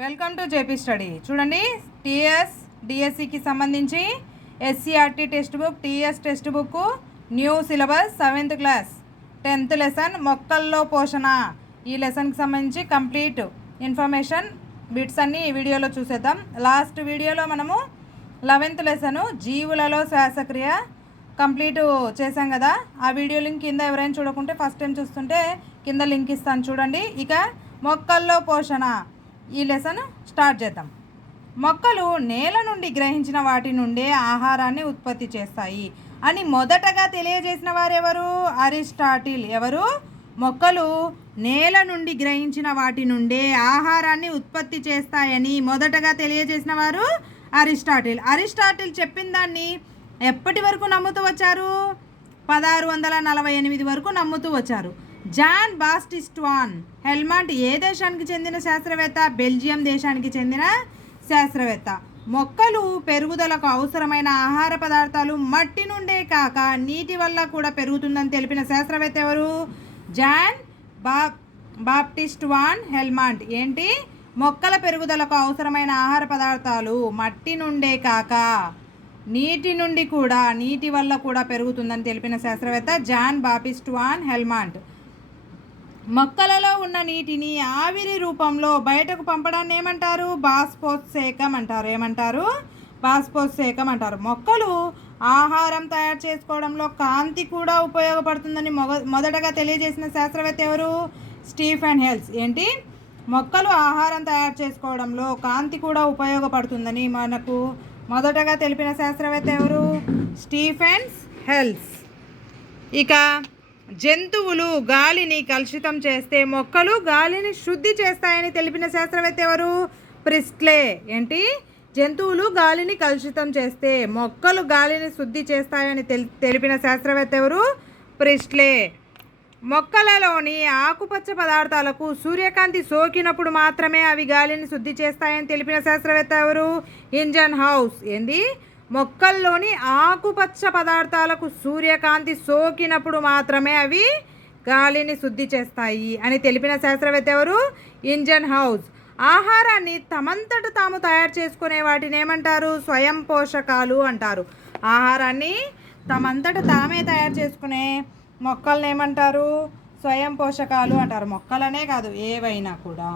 Welcome to JP study. చూడండి, TS డిఎస్సికి సంబంధించి SCERT text book, TS text book, new syllabus 7th class 10th lesson మొక్కల్లో పోషణ. ఈ లెసన్కి సంబంధించి కంప్లీట్ ఇన్ఫర్మేషన్ బిట్స్ అన్నీ ఈ వీడియోలో చూసేద్దాం. లాస్ట్ వీడియోలో మనము 11th లెసను జీవులలో శ్వాసక్రియ కంప్లీట్ చేసాం కదా. ఆ వీడియో లింక్ కింద ఎవరైనా చూడకుంటే ఫస్ట్ టైం చూస్తుంటే కింద లింక్ ఇస్తాను చూడండి. ఇక మొక్కల్లో పోషణ ఈ లెసన్ స్టార్ట్ చేద్దాం. మొక్కలు నేల నుండి గ్రహించిన వాటి నుండే ఆహారాన్ని ఉత్పత్తి చేస్తాయి అని మొదటగా తెలియజేసిన వారెవరు? అరిస్టాటిల్. ఎవరు? మొక్కలు నేల నుండి గ్రహించిన వాటి నుండే ఆహారాన్ని ఉత్పత్తి చేస్తాయని మొదటగా తెలియజేసిన వారు అరిస్టాటిల్. అరిస్టాటిల్ చెప్పిన దాన్ని ఎప్పటి వరకు నమ్ముతూ వచ్చారు? 1648 వరకు నమ్ముతూ వచ్చారు. జాన్ బాప్టిస్ట్ హెల్మంట్ ఏ దేశానికి చెందిన శాస్త్రవేత్త? బెల్జియం దేశానికి చెందిన శాస్త్రవేత్త. మొక్కలు పెరుగుదలకు అవసరమైన ఆహార పదార్థాలు మట్టి నుండే కాక నీటి వల్ల కూడా పెరుగుతుందని తెలిపిన శాస్త్రవేత్త ఎవరు? Jan Baptist Helmont. ఏంటి? మొక్కల పెరుగుదలకు అవసరమైన ఆహార పదార్థాలు మట్టి నుండే కాక నీటి నుండి కూడా, నీటి వల్ల కూడా పెరుగుతుందని తెలిపిన శాస్త్రవేత్త జాన్ బాప్టిస్ట్ హెల్మంట్. మొక్కలలో ఉన్న నీటిని ఆవిరి రూపంలో బయటకు పంపడాన్ని ఏమంటారు? బాష్పోత్సేకం అంటారు. ఏమంటారు? బాష్పోత్సేకం అంటారు. మొక్కలు ఆహారం తయారు చేసుకోవడంలో కాంతి కూడా ఉపయోగపడుతుందని మొదటగా తెలియజేసిన శాస్త్రవేత్త ఎవరు? స్టీఫెన్ హెల్స్. ఏంటి? మొక్కలు ఆహారం తయారు చేసుకోవడంలో కాంతి కూడా ఉపయోగపడుతుందని మనకు మొదటగా తెలిపిన శాస్త్రవేత్త ఎవరు? స్టీఫెన్ హెల్స్. ఇక జంతువులు గాలిని కలుషితం చేస్తే మొక్కలు గాలిని శుద్ధి చేస్తాయని తెలిపిన శాస్త్రవేత్త ఎవరు? ప్రిస్ట్లే. ఏంటి? జంతువులు గాలిని కలుషితం చేస్తే మొక్కలు గాలిని శుద్ధి చేస్తాయని తెలిపిన శాస్త్రవేత్త ఎవరు? ప్రిస్ట్లే. మొక్కలలోని ఆకుపచ్చ పదార్థాలకు సూర్యకాంతి సోకినప్పుడు మాత్రమే అవి గాలిని శుద్ధి చేస్తాయని తెలిపిన శాస్త్రవేత్త ఎవరు? Engine house. ఏంది? మొక్కల్లోని ఆకుపచ్చ పదార్థాలకు సూర్యకాంతి సోకినప్పుడు మాత్రమే అవి గాలిని శుద్ధి చేస్తాయి అని తెలిపిన శాస్త్రవేత్త ఎవరు? Engine house. ఆహారాన్ని తమంతట తాము తయారు చేసుకునే వాటిని ఏమంటారు? స్వయం పోషకాలు అంటారు. ఆహారాన్ని తమంతట తామే తయారు చేసుకునే మొక్కల్ని ఏమంటారు? స్వయం పోషకాలు అంటారు. మొక్కలనే కాదు, ఏవైనా కూడా.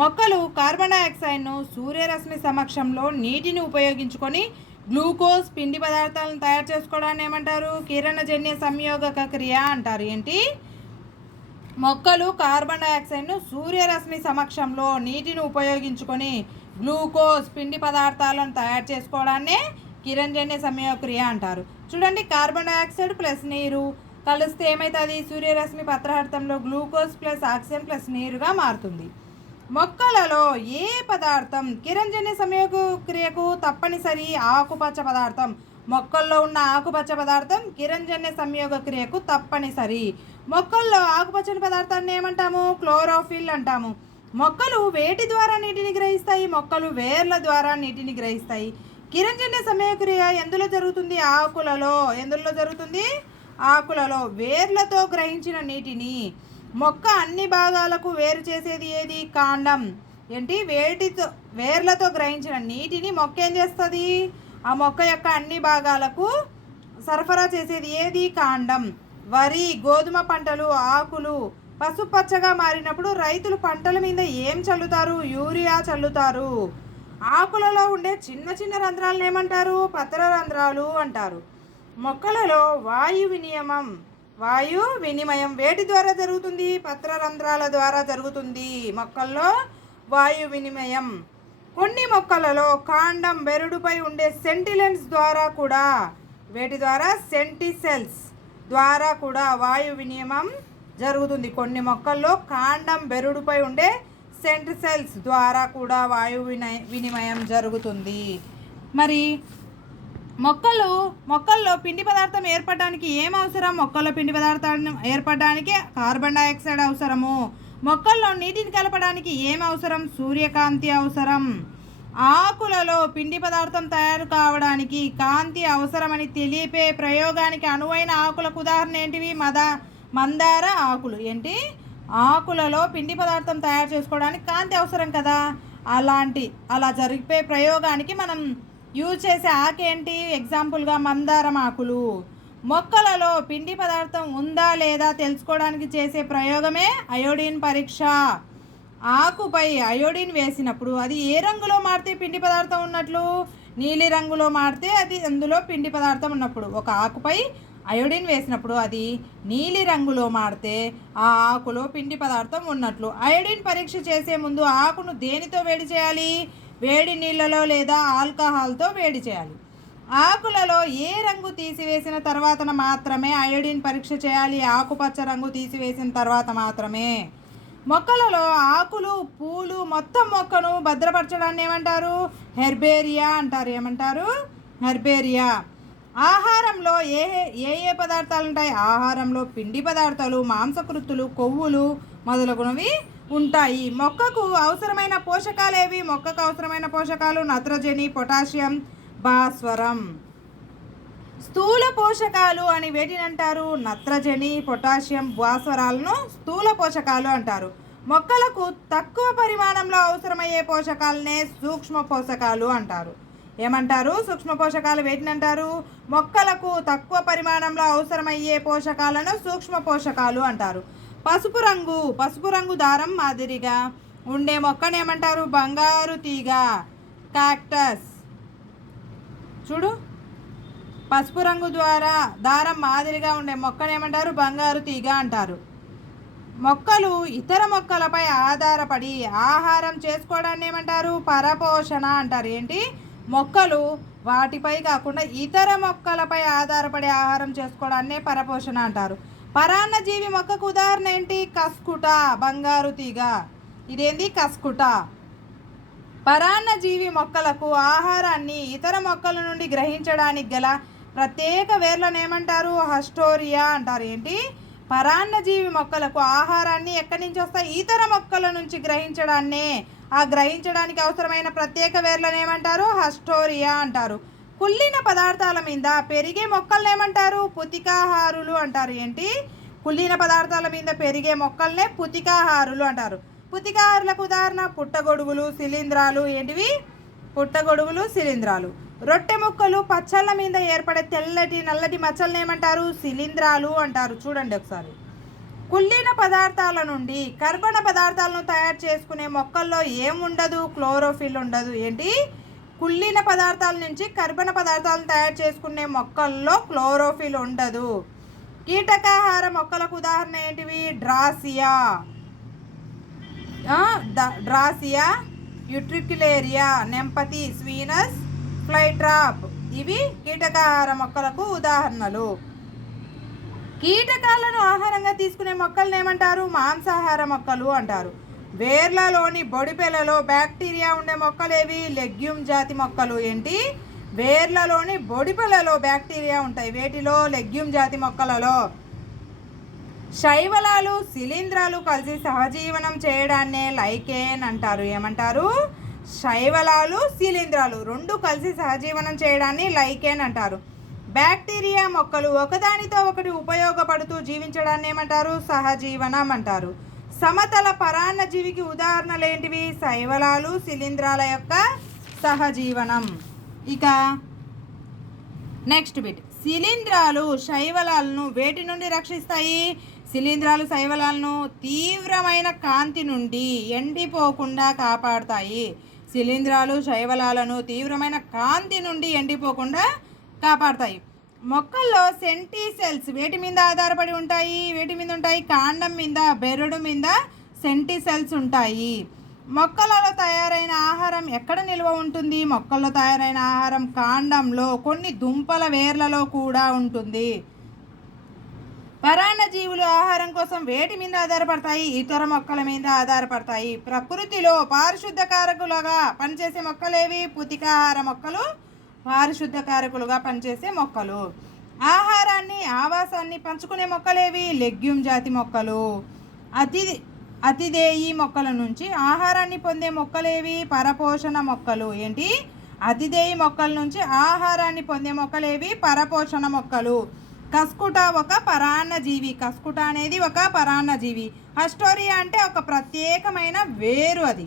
మొక్కలు కార్బన్ డైఆక్సైడ్ను సూర్యరశ్మి సమక్షంలో నీటిని ఉపయోగించుకొని గ్లూకోజ్ పిండి పదార్థాలను తయారు చేసుకోవడాన్ని ఏమంటారు? కిరణజన్య సంయోగక క్రియ అంటారు. ఏంటి? మొక్కలు కార్బన్ డైఆక్సైడ్ను సూర్యరశ్మి సమక్షంలో నీటిని ఉపయోగించుకొని గ్లూకోజ్ పిండి పదార్థాలను తయారు చేసుకోవడాన్నే కిరణజన్య సంయోగ క్రియ అంటారు. చూడండి, కార్బన్ డైఆక్సైడ్ ప్లస్ నీరు కలిస్తే ఏమవుతుంది? సూర్యరశ్మి పత్రహరితంలో గ్లూకోజ్ ప్లస్ ఆక్సిజన్ ప్లస్ నీరుగా మారుతుంది. మొక్కలలో ఏ పదార్థం కిరణజన్య సంయోగ క్రియకు తప్పనిసరి? ఆకుపచ్చ పదార్థం. మొక్కల్లో ఉన్న ఆకుపచ్చ పదార్థం కిరణజన్య సంయోగ క్రియకు తప్పనిసరి. మొక్కల్లో ఆకుపచ్చని పదార్థాన్ని ఏమంటాము? క్లోరోఫిల్ అంటాము. మొక్కలు వేటి ద్వారా నీటిని గ్రహిస్తాయి? మొక్కలు వేర్ల ద్వారా నీటిని గ్రహిస్తాయి. కిరణజన్య సంయోగ క్రియ ఎందులో జరుగుతుంది? ఆకులలో. ఎందులో జరుగుతుంది? ఆకులలో. వేర్లతో గ్రహించిన నీటిని మొక్క అన్ని భాగాలకు వేరు చేసేది ఏది? కాండం. ఏంటి? వేర్లతో గ్రహించిన నీటిని మొక్క ఏం చేస్తుంది? ఆ మొక్క యొక్క అన్ని భాగాలకు సరఫరా చేసేది ఏది? కాండం. వరి, గోధుమ పంటలు ఆకులు పసుపచ్చగా మారినప్పుడు రైతులు పంటల మీద ఏం చల్లుతారు? యూరియా చల్లుతారు. ఆకులలో ఉండే చిన్న చిన్న రంధ్రాలను ఏమంటారు? పత్ర రంధ్రాలు అంటారు. మొక్కలలో వాయు వినిమయం వేటి ద్వారా జరుగుతుంది? పత్ర రంధ్రాల ద్వారా జరుగుతుంది. మొక్కల్లో వాయు వినిమయం. కొన్ని మొక్కలలో కాండం బెరడుపై ఉండే సెంటిలెన్స్ ద్వారా కూడా, వేటి ద్వారా? సెంటిసెల్స్ ద్వారా కూడా వాయు వినిమయం జరుగుతుంది. కొన్ని మొక్కల్లో కాండం బెరడుపై ఉండే సెంటిసెల్స్ ద్వారా కూడా వాయు వినిమయం జరుగుతుంది. మరి మొక్కల్లో పిండి పదార్థం ఏర్పడడానికి ఏం అవసరం? మొక్కల్లో పిండి పదార్థాన్ని ఏర్పడడానికి కార్బన్ డైఆక్సైడ్ అవసరము. మొక్కల్లో నీటిని కలపడానికి ఏం అవసరం? సూర్యకాంతి అవసరం. ఆకులలో పిండి పదార్థం తయారు కావడానికి కాంతి అవసరమని తెలిపే ప్రయోగానికి అనువైన ఆకులకు ఉదాహరణ ఏంటివి? మందార ఆకులు. ఏంటి? ఆకులలో పిండి పదార్థం తయారు చేసుకోవడానికి కాంతి అవసరం కదా. అలా జరిపే ప్రయోగానికి మనం యూజ్ చేసే ఆకేంటి? ఎగ్జాంపుల్గా మందారం ఆకులు. మొక్కలలో పిండి పదార్థం ఉందా లేదా తెలుసుకోవడానికి చేసే ప్రయోగమే అయోడిన్ పరీక్ష. ఆకుపై అయోడిన్ వేసినప్పుడు అది ఏ రంగులో మారితే పిండి పదార్థం ఉన్నట్లు? నీలి రంగులో మారితే అది అందులో పిండి పదార్థం ఉన్నప్పుడు. ఒక ఆకుపై అయోడిన్ వేసినప్పుడు అది నీలి రంగులో మారితే ఆ ఆకులో పిండి పదార్థం ఉన్నట్లు. అయోడిన్ పరీక్ష చేసే ముందు ఆకును దేనితో వేడి చేయాలి? వేడి నీళ్ళలో లేదా ఆల్కహాల్తో వేడి చేయాలి. ఆకులలో ఏ రంగు తీసివేసిన తర్వాత మాత్రమే అయోడిన్ పరీక్ష చేయాలి? ఆకుపచ్చ రంగు తీసివేసిన తర్వాత మాత్రమే. మొక్కలలో ఆకులు, పూలు, మొత్తం మొక్కను భద్రపరచడాన్ని ఏమంటారు? హెర్బేరియా అంటారు. ఏమంటారు? హెర్బేరియా. ఆహారంలో ఏ ఏ పదార్థాలు ఉంటాయి? ఆహారంలో పిండి పదార్థాలు, మాంసకృత్తులు, కొవ్వులు మొదలగునవి ఉంటాయి. మొక్కకు అవసరమైన పోషకాలు ఏవి? మొక్కకు అవసరమైన పోషకాలు నత్రజని, పొటాషియం, భాస్వరం. స్థూల పోషకాలు అని వేటిని అంటారు? నత్రజని, పొటాషియం, భాస్వరాలను స్థూల పోషకాలు అంటారు. మొక్కలకు తక్కువ పరిమాణంలో అవసరమయ్యే పోషకాలనే సూక్ష్మ పోషకాలు అంటారు. ఏమంటారు? సూక్ష్మ పోషకాలు వేటిని అంటారు? మొక్కలకు తక్కువ పరిమాణంలో అవసరమయ్యే పోషకాలను సూక్ష్మ పోషకాలు అంటారు. పసుపు రంగు దారం మాదిరిగా ఉండే మొక్కను ఏమంటారు? బంగారు తీగ, కాక్టస్. చూడు, పసుపు రంగు దారం మాదిరిగా ఉండే మొక్కను ఏమంటారు? బంగారు తీగ అంటారు. మొక్కలు ఇతర మొక్కలపై ఆధారపడి ఆహారం చేసుకోవడాన్ని ఏమంటారు? పరపోషణ అంటారు. ఏంటి? మొక్కలు వాటిపై కాకుండా ఇతర మొక్కలపై ఆధారపడి ఆహారం చేసుకోవడాన్నే పరపోషణ అంటారు. పరాన్నజీవి మొక్కకు ఉదాహరణ ఏంటి? కస్కుట, బంగారు తీగ. ఇదేంది? కస్కుట. పరాన్నజీవి మొక్కలకు ఆహారాన్ని ఇతర మొక్కల నుండి గ్రహించడానికి గల ప్రత్యేక వేర్లను ఏమంటారు? హస్టోరియా అంటారు. ఏంటి? పరాన్నజీవి మొక్కలకు ఆహారాన్ని ఎక్కడి నుంచి వస్తాయి? ఇతర మొక్కల నుంచి గ్రహించడాన్నే. ఆ గ్రహించడానికి అవసరమైన ప్రత్యేక వేర్లను ఏమంటారు? హస్టోరియా అంటారు. కుళ్ళిన పదార్థాల మీద పెరిగే మొక్కలను ఏమంటారు? పుతికాహారులు అంటారు. ఏంటి? కుళ్ళిన పదార్థాల మీద పెరిగే మొక్కలనే పుతికాహారులు అంటారు. పుతికాహారులకు ఉదాహరణ పుట్టగొడుగులు, శిలీంధ్రాలు. ఏంటివి? పుట్టగొడుగులు, శిలీంధ్రాలు. రొట్టె ముక్కలు, పచ్చళ్ళ మీద ఏర్పడే తెల్లటి నల్లటి మచ్చలను ఏమంటారు? శిలీంధ్రాలు అంటారు. చూడండి ఒకసారి. కుళ్ళిన పదార్థాల నుండి కర్బన పదార్థాలను తయారు చేసుకునే మొక్కల్లో ఏముండదు? క్లోరోఫిల్ ఉండదు. ఏంటి? కుళ్ళిన పదార్థాల నుంచి కర్బన పదార్థాలను తయారు చేసుకునే మొక్కల్లో క్లోరోఫిల్ ఉండదు. కీటకాహార మొక్కలకు ఉదాహరణ ఏంటివి? డ్రాసియా, యుట్రిక్యులేరియా, నెంపతి, స్వీనస్, ఫ్లైట్రాప్. ఇవి కీటకాహార మొక్కలకు ఉదాహరణలు. కీటకాలను ఆహారంగా తీసుకునే మొక్కలను ఏమంటారు? మాంసాహార మొక్కలు అంటారు. వేర్లలోని బొడిపెలలో బ్యాక్టీరియా ఉండే మొక్కలేవి? లెగ్యూమ్ జాతి మొక్కలు. ఏంటి? వేర్లలోని బొడిపెలలో బ్యాక్టీరియా ఉంటాయి. వేటిలో? లెగ్యూమ్ జాతి మొక్కలలో. శైవలాలు, శిలీంధ్రాలు కలిసి సహజీవనం చేయడాన్నే లైకేన్ అంటారు. ఏమంటారు? శైవలాలు, శిలీంధ్రాలు రెండు కలిసి సహజీవనం చేయడాన్ని లైకేన్ అంటారు. బ్యాక్టీరియా మొక్కలు ఒకదానితో ఒకటి ఉపయోగపడుతూ జీవించడాన్ని ఏమంటారు? సహజీవనం అంటారు. సమతల పరాన్నజీవికి ఉదాహరణలు ఏంటివి? శైవలాలు, శిలీంధ్రాల యొక్క సహజీవనం. ఇక నెక్స్ట్ బిట్. శిలీంధ్రాలు శైవలాలను వేటి నుండి రక్షిస్తాయి? శిలీంధ్రాలు శైవలాలను తీవ్రమైన కాంతి నుండి ఎండిపోకుండా కాపాడుతాయి. శిలీంధ్రాలు శైవలాలను తీవ్రమైన కాంతి నుండి ఎండిపోకుండా కాపాడుతాయి. మొక్కల్లో సెంటిసెల్స్ వేటి మీద ఆధారపడి ఉంటాయి? వేటి మీద ఉంటాయి? కాండం మీద, బెరడు మీద సెంటిసెల్స్ ఉంటాయి. మొక్కలలో తయారైన ఆహారం ఎక్కడ నిల్వ ఉంటుంది? మొక్కల్లో తయారైన ఆహారం కాండంలో, కొన్ని దుంపల వేర్లలో కూడా ఉంటుంది. పరాన్నజీవులు ఆహారం కోసం వేటి మీద ఆధారపడతాయి? ఇతర మొక్కల మీద ఆధారపడతాయి. ప్రకృతిలో పారిశుద్ధకారకులుగా పనిచేసే మొక్కలేవి? పుతికాహార మొక్కలు పారిశుద్ధకారకులుగా పనిచేసే మొక్కలు. ఆహారాన్ని, ఆవాసాన్ని పంచుకునే మొక్కలేవి? లెగ్యూమ్ జాతి మొక్కలు. అతిదేయి మొక్కల నుంచి ఆహారాన్ని పొందే మొక్కలేవి? పరపోషణ మొక్కలు. ఏంటి? అతిదేయి మొక్కల నుంచి ఆహారాన్ని పొందే మొక్కలేవి? పరపోషణ మొక్కలు. కస్కుట ఒక పరాన్నజీవి. కస్కుట అనేది ఒక పరాన్నజీవి. హస్టోరియా అంటే ఒక ప్రత్యేకమైన వేరు. అది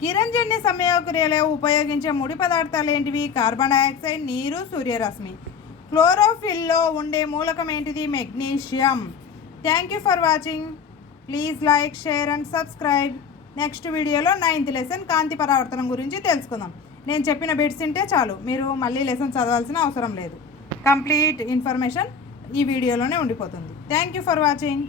కిరణజన్య సంయోగక్రియలో ఉపయోగించే ముడి పదార్థాలు ఏంటివి? కార్బన్ డైఆక్సైడ్, నీరు, సూర్యరశ్మి. క్లోరోఫిల్లో ఉండే మూలకం ఏంటిది? Magnesium. Thank you for watching. Please like, share and subscribe. Next వీడియోలో 9th లెసన్ కాంతి పరావర్తనం గురించి తెలుసుకుందాం. నేను చెప్పిన బిట్స్ ఉంటే చాలు, మీరు మళ్ళీ లెసన్ చదవాల్సిన అవసరం లేదు. కంప్లీట్ ఇన్ఫర్మేషన్ ఈ వీడియోలోనే ఉండిపోతుంది. Thank you for watching.